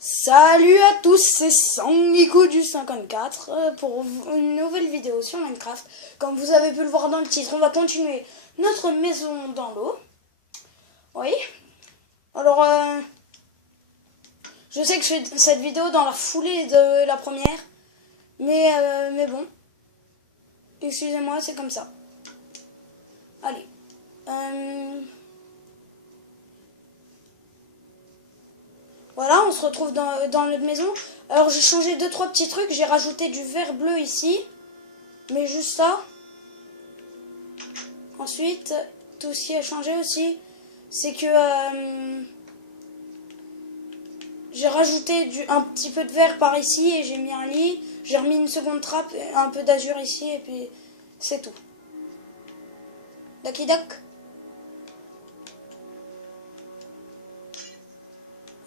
Salut à tous, c'est Sangiku du 54 pour une nouvelle vidéo sur Minecraft. Comme vous avez pu le voir dans le titre, on va continuer notre maison dans l'eau. Oui. Alors, je sais que je fais cette vidéo dans la foulée de la première, mais bon. Excusez-moi, c'est comme ça. Allez. Voilà, on se retrouve dans notre maison. Alors j'ai changé 2-3 petits trucs. J'ai rajouté du vert bleu ici. Mais juste ça. Ensuite, tout ce qui a changé aussi, c'est que j'ai rajouté un petit peu de vert par ici et j'ai mis un lit. J'ai remis une seconde trappe, un peu d'azur ici et puis c'est tout. Ducky duck.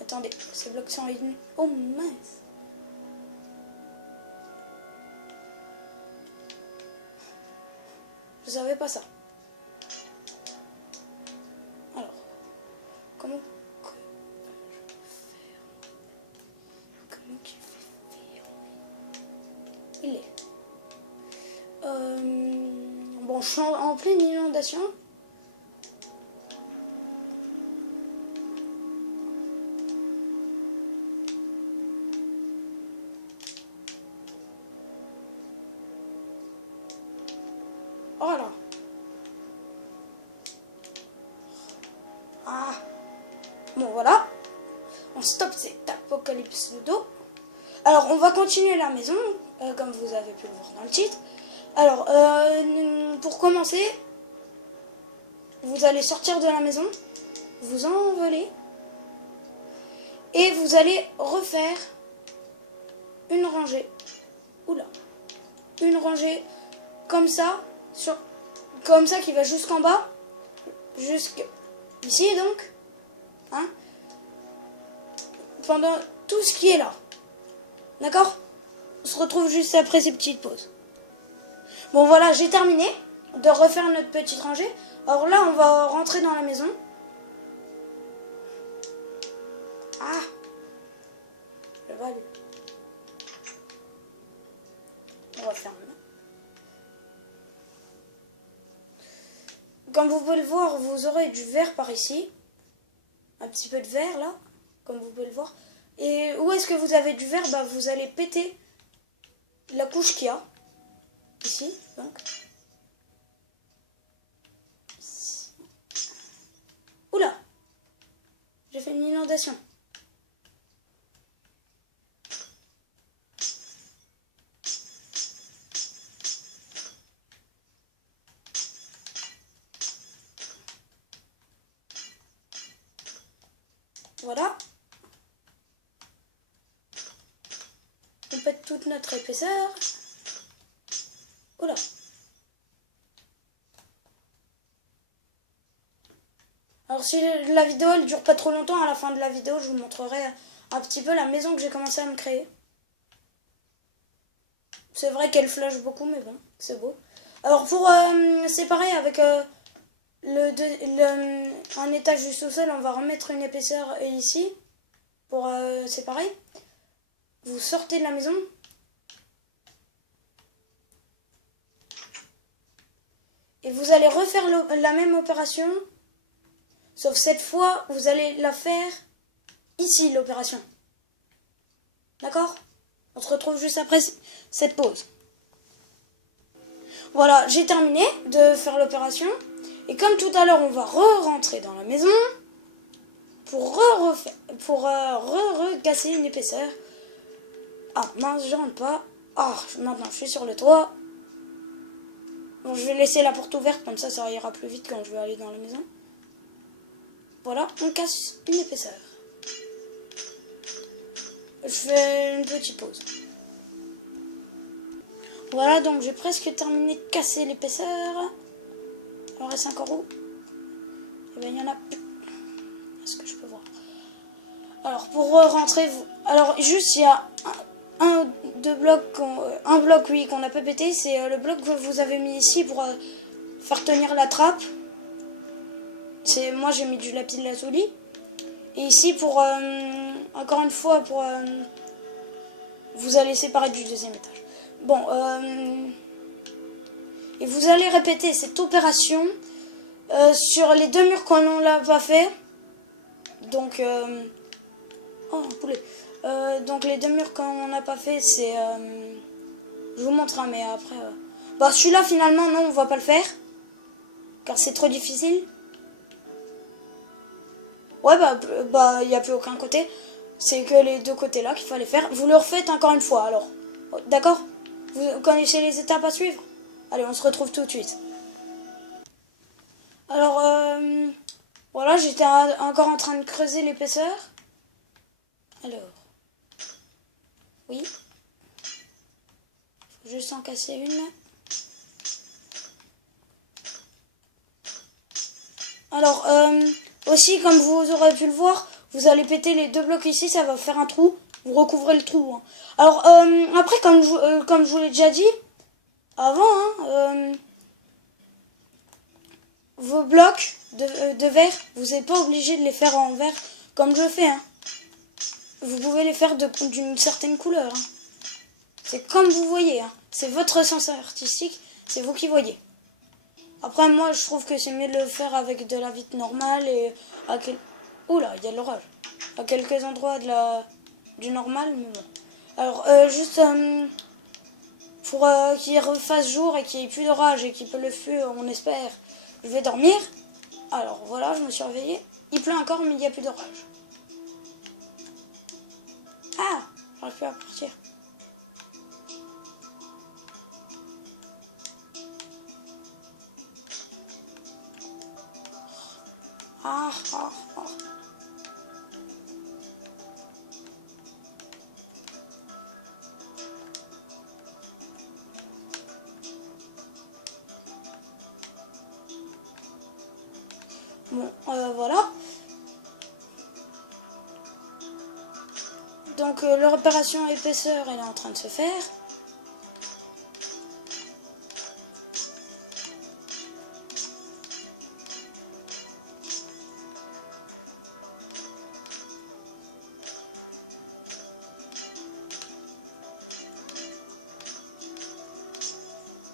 Attendez, ces blocs sont venus. Oh mince. Je savais pas ça. Alors, comment tu fais faire? Il est. Bon, je suis en pleine inondation. Oh là. Ah. Bon, voilà. On stoppe cet apocalypse de dos. Alors, on va continuer la maison, comme vous avez pu le voir dans le titre. Alors, pour commencer, vous allez sortir de la maison, vous envoler, et vous allez refaire une rangée. Oula. Une rangée comme ça, comme ça qui va jusqu'en bas, jusqu'ici donc. Hein, pendant tout ce qui est là. D'accord? On se retrouve juste après ces petites pauses. Bon voilà, j'ai terminé de refaire notre petite rangée. Alors là, on va rentrer dans la maison. Ah, le val. On va fermer. Comme vous pouvez le voir, vous aurez du vert par ici. Un petit peu de vert là, comme vous pouvez le voir. Et où est-ce que vous avez du vert? Bah, vous allez péter la couche qu'il y a. Ici, donc. Ici. Oula! J'ai fait une inondation. Voilà. On pète toute notre épaisseur. Oula. Alors si la vidéo elle dure pas trop longtemps, à la fin de la vidéo je vous montrerai un petit peu la maison que j'ai commencé à me créer. C'est vrai qu'elle flash beaucoup mais bon, c'est beau. Alors pour séparer avec un étage du sous-sol, on va remettre une épaisseur ici pour séparer. Vous sortez de la maison. Et vous allez refaire la même opération. Sauf cette fois, vous allez la faire ici, l'opération. D'accord? On se retrouve juste après cette pause. Voilà, j'ai terminé de faire l'opération. Et comme tout à l'heure, on va re-rentrer dans la maison pour recasser une épaisseur. Ah, mince, je rentre pas. Ah, maintenant, je suis sur le toit. Bon, je vais laisser la porte ouverte, comme ça ira plus vite quand je vais aller dans la maison. Voilà, on casse une épaisseur. Je fais une petite pause. Voilà, donc j'ai presque terminé de casser l'épaisseur. Il en reste encore où? Eh bien, il y en a plus. Est-ce que je peux voir? Alors, pour rentrer, alors juste, il y a un bloc, oui, qu'on n'a pas pété. C'est le bloc que vous avez mis ici pour faire tenir la trappe. Moi, j'ai mis du lapis lazuli. Et ici, pour encore une fois, pour vous allez séparer du deuxième étage. Bon, et vous allez répéter cette opération sur les deux murs qu'on l'a pas fait. Donc, oh, un poulet. Donc les deux murs qu'on n'a pas fait, c'est... je vous montre, hein, mais après... Bah celui-là, finalement, non, on va pas le faire. Car c'est trop difficile. Ouais, bah, il n'y a plus aucun côté. C'est que les deux côtés là qu'il fallait faire. Vous le refaites encore une fois, alors. D'accord? Vous connaissez les étapes à suivre? Allez, on se retrouve tout de suite. Alors, voilà, j'étais encore en train de creuser l'épaisseur. Alors, oui. Faut juste en casser une. Alors, aussi, comme vous aurez pu le voir, vous allez péter les deux blocs ici, ça va faire un trou. Vous recouvrez le trou. Hein. Alors, après, comme je vous l'ai déjà dit, avant, hein, vos blocs de verre, vous n'êtes pas obligé de les faire en verre comme je fais. Hein. Vous pouvez les faire d'une certaine couleur. Hein. C'est comme vous voyez. Hein. C'est votre sens artistique, c'est vous qui voyez. Après, moi, je trouve que c'est mieux de le faire avec de la vitre normale et à oula, il y a de l'orage. À quelques endroits du normal, mais bon. Alors, juste pour qu'il refasse jour et qu'il n'y ait plus d'orage et qu'il peut le feu, on espère, je vais dormir. Alors, voilà, je me suis réveillée. Il pleut encore, mais il n'y a plus d'orage. Ah, j'arrive plus à partir. Ah, ah, ah. Bon, voilà. Donc, l'opération épaisseur, elle est en train de se faire.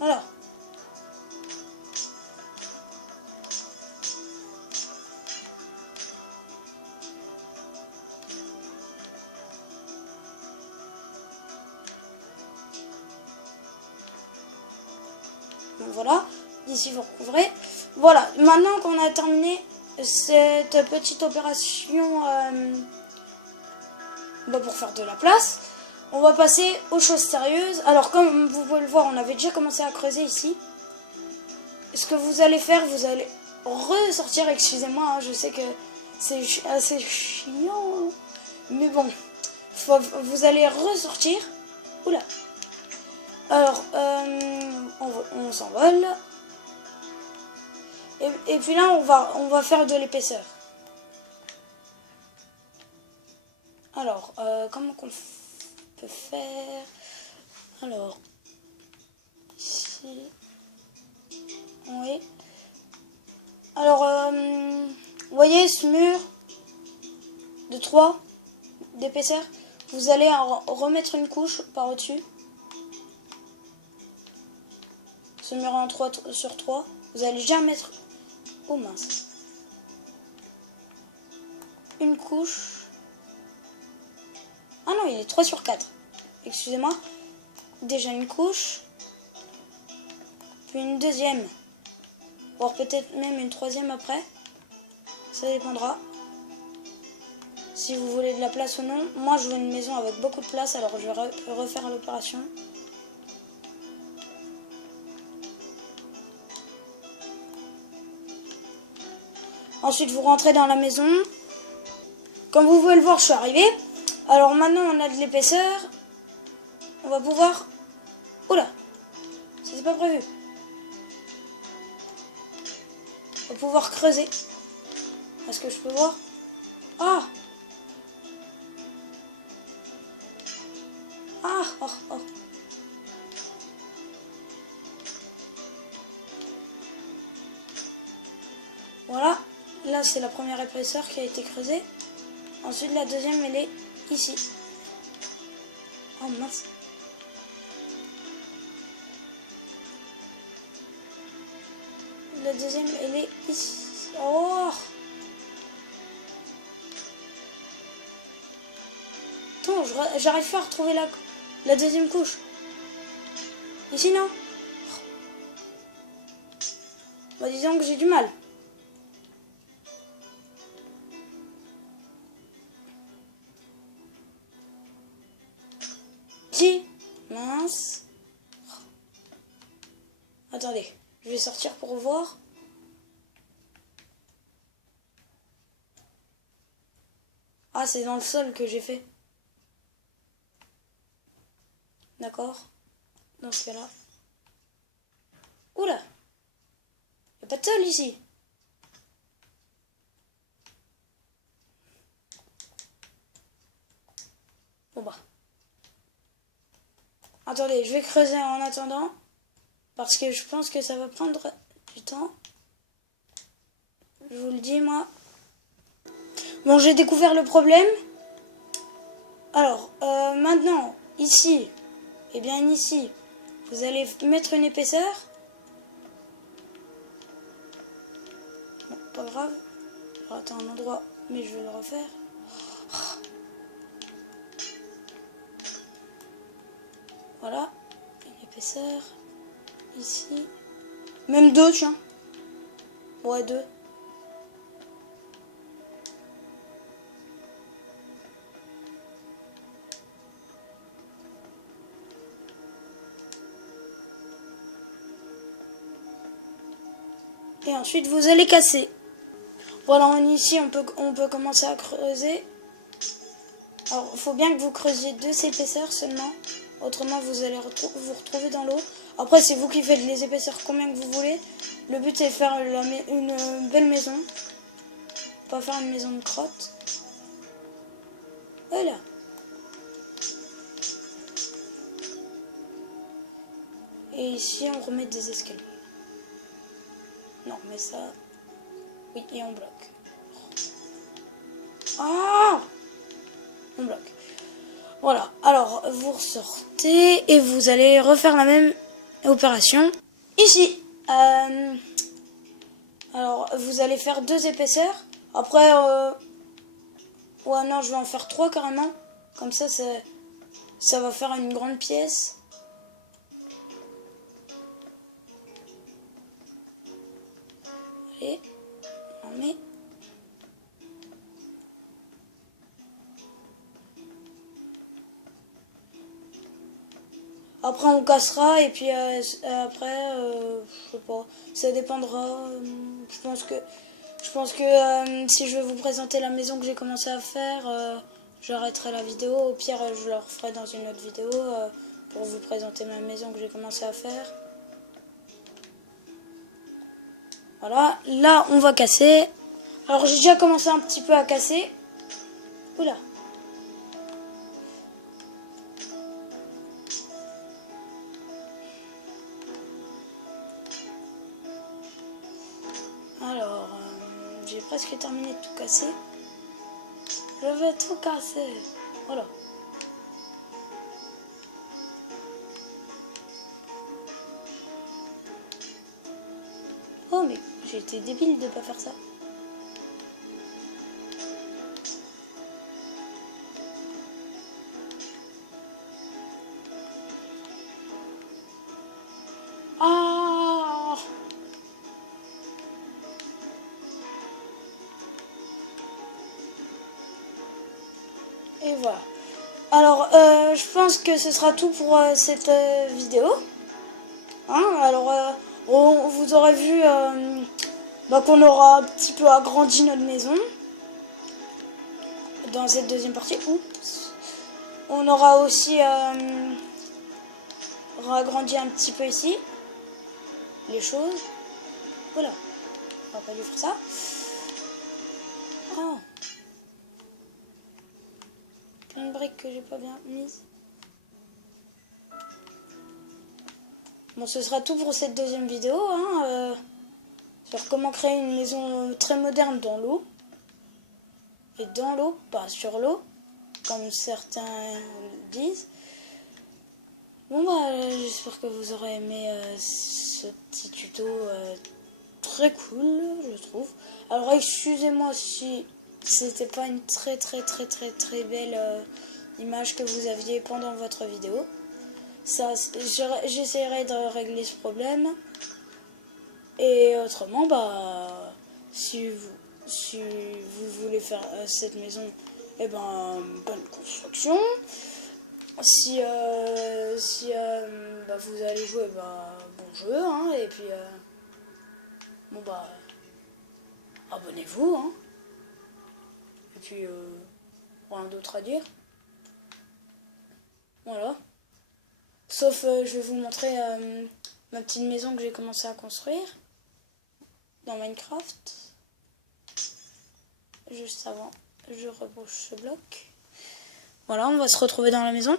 Voilà. Donc voilà, ici vous recouvrez. Voilà, maintenant qu'on a terminé cette petite opération pour faire de la place, on va passer aux choses sérieuses. Alors comme vous pouvez le voir, on avait déjà commencé à creuser ici. Ce que vous allez faire, vous allez ressortir, excusez-moi, hein, je sais que c'est assez chiant, mais bon, vous allez ressortir. Oula. Alors, on s'envole. Et puis là, on va faire de l'épaisseur. Alors, comment qu'on peut faire? Alors, ici. Oui. Alors, vous voyez ce mur de 3 d'épaisseur? Vous allez en remettre une couche par au-dessus. Ce mur en 3 sur 3. Vous allez déjà mettre... Oh mince. Une couche. Ah non, il est 3 sur 4. Excusez-moi. Déjà une couche. Puis une deuxième. Voire peut-être même une troisième après. Ça dépendra. Si vous voulez de la place ou non. Moi, je veux une maison avec beaucoup de place. Alors, je vais refaire l'opération. Ensuite, vous rentrez dans la maison. Comme vous pouvez le voir, je suis arrivée. Alors maintenant, on a de l'épaisseur. On va pouvoir... Oula, c'était pas prévu. On va pouvoir creuser. Est-ce que je peux voir? Ah! Ah! Oh, oh. Voilà. Là, c'est la première épaisseur qui a été creusée. Ensuite, la deuxième, elle est ici. Oh mince. La deuxième, elle est ici. Oh! Attends, j'arrive pas à retrouver la deuxième couche. Ici, non? Bah, disons que j'ai du mal. Si. Mince. Attendez, je vais sortir pour voir. Ah, c'est dans le sol que j'ai fait. D'accord. Dans ce cas-là. Oula! Y'a pas de sol ici. Bon bah. Attendez, je vais creuser en attendant. Parce que je pense que ça va prendre du temps. Je vous le dis, moi. Bon, j'ai découvert le problème. Alors, maintenant, ici, et bien ici, vous allez mettre une épaisseur. Bon, pas grave. J'ai raté un endroit, mais je vais le refaire. Voilà, une épaisseur. Ici. Même deux, tiens. Ouais, deux. Et ensuite, vous allez casser. Voilà, ici, on peut commencer à creuser. Alors, il faut bien que vous creusiez 2 épaisseurs seulement. Autrement, vous allez vous retrouver dans l'eau. Après, c'est vous qui faites les épaisseurs combien que vous voulez. Le but, c'est de faire une belle maison. Pas faire une maison de crotte. Voilà. Et ici, on remet des escaliers. Non, mais ça... Oui, et on bloque. Ah! On bloque. Voilà. Alors, vous ressortez et vous allez refaire la même opération. Ici. Alors, vous allez faire 2 épaisseurs. Après, ouais, non, je vais en faire 3 carrément. Comme ça va faire une grande pièce. Allez, on met. Après, on cassera et puis après, je sais pas, ça dépendra. Je pense que si je vais vous présenter la maison que j'ai commencé à faire, j'arrêterai la vidéo. Au pire, je la referai dans une autre vidéo pour vous présenter ma maison que j'ai commencé à faire. Voilà, là, on va casser. Alors, j'ai déjà commencé un petit peu à casser. Oula. Alors, j'ai presque terminé de tout casser. Je vais tout casser. Voilà. Oh, mais j'ai été débile de pas faire ça. Ah! Et voilà. Alors, je pense que ce sera tout pour cette vidéo. Hein, alors, vous aurez vu qu'on aura un petit peu agrandi notre maison dans cette deuxième partie. Oups. On aura aussi agrandi un petit peu ici les choses. Voilà. On va pas lui faire ça. Oh. Plein de briques que j'ai pas bien mises. Bon, ce sera tout pour cette deuxième vidéo, hein, sur comment créer une maison très moderne dans l'eau. et dans l'eau, pas sur l'eau, comme certains disent. Bon bah j'espère que vous aurez aimé ce petit tuto très cool, je trouve. Alors excusez-moi si c'était pas une très belle image que vous aviez pendant votre vidéo. Ça, j'essaierai de régler ce problème. Et autrement, bah, si vous voulez faire cette maison, eh ben, bonne construction. Si bah, vous allez jouer, bah, bon jeu, hein, et puis, bon bah, abonnez-vous, hein. Et puis, rien d'autre à dire. Voilà. Sauf, je vais vous montrer ma petite maison que j'ai commencé à construire dans Minecraft. Juste avant, je rebouche ce bloc. Voilà, on va se retrouver dans la maison.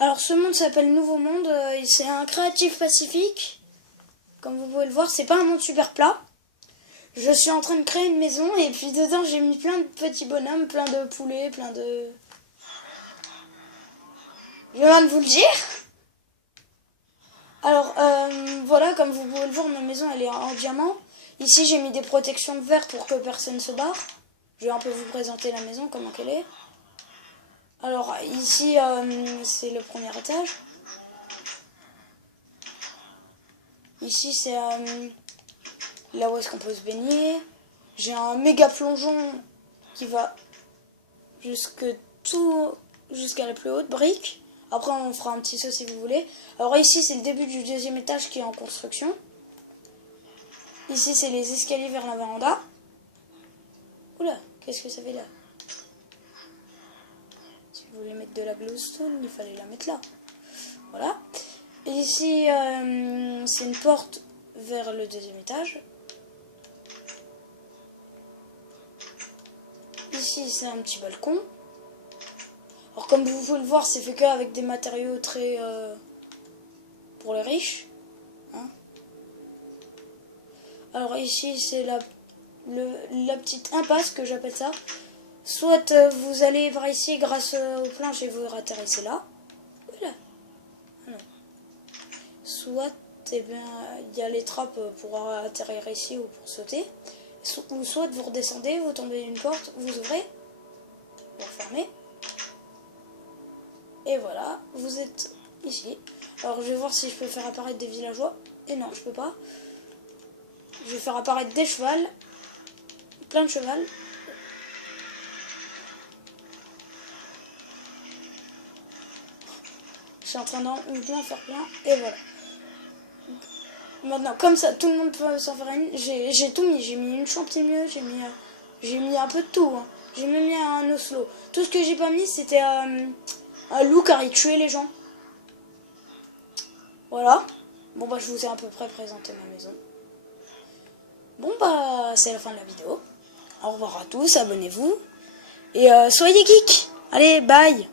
Alors, ce monde s'appelle Nouveau Monde. C'est un créatif pacifique. Comme vous pouvez le voir, c'est pas un monde super plat. Je suis en train de créer une maison et puis dedans, j'ai mis plein de petits bonhommes, plein de poulets, plein de... Je viens de vous le dire. Alors, voilà, comme vous pouvez le voir, ma maison, elle est en diamant. Ici, j'ai mis des protections de verre pour que personne ne se barre. Je vais un peu vous présenter la maison, comment qu'elle est. Alors, ici, c'est le premier étage. Ici, c'est là où est-ce qu'on peut se baigner. J'ai un méga plongeon qui va jusqu'à la plus haute brique. Après, on fera un petit saut si vous voulez. Alors ici, c'est le début du deuxième étage qui est en construction. Ici, c'est les escaliers vers la véranda. Oula, qu'est-ce que ça fait là? Si vous voulez mettre de la glowstone, il fallait la mettre là. Voilà. Et ici, c'est une porte vers le deuxième étage. Ici, c'est un petit balcon. Alors, comme vous pouvez le voir, c'est fait qu'avec des matériaux très... pour les riches. Hein. Alors, ici, c'est la petite impasse que j'appelle ça. Soit vous allez par ici grâce aux planches et vous atterrissez là. Oula. Ah non. Soit, eh bien, il y a les trappes pour atterrir ici ou pour sauter. Ou soit vous redescendez, vous tombez une porte, vous ouvrez, vous refermez. Et voilà, vous êtes ici. Alors je vais voir si je peux faire apparaître des villageois. Et non, je peux pas. Je vais faire apparaître des chevals. Plein de chevals. Je suis en train d'en faire plein. Et voilà. Maintenant, comme ça, tout le monde peut s'en faire une. J'ai tout mis. J'ai mis une chantilly, j'ai mis un peu de tout. Hein. J'ai même mis un oslo. Tout ce que j'ai pas mis, c'était un loup car il tuait les gens. Voilà. Bon bah je vous ai à peu près présenté ma maison. Bon bah c'est la fin de la vidéo. Au revoir à tous, abonnez-vous. Et soyez geeks. Allez, bye.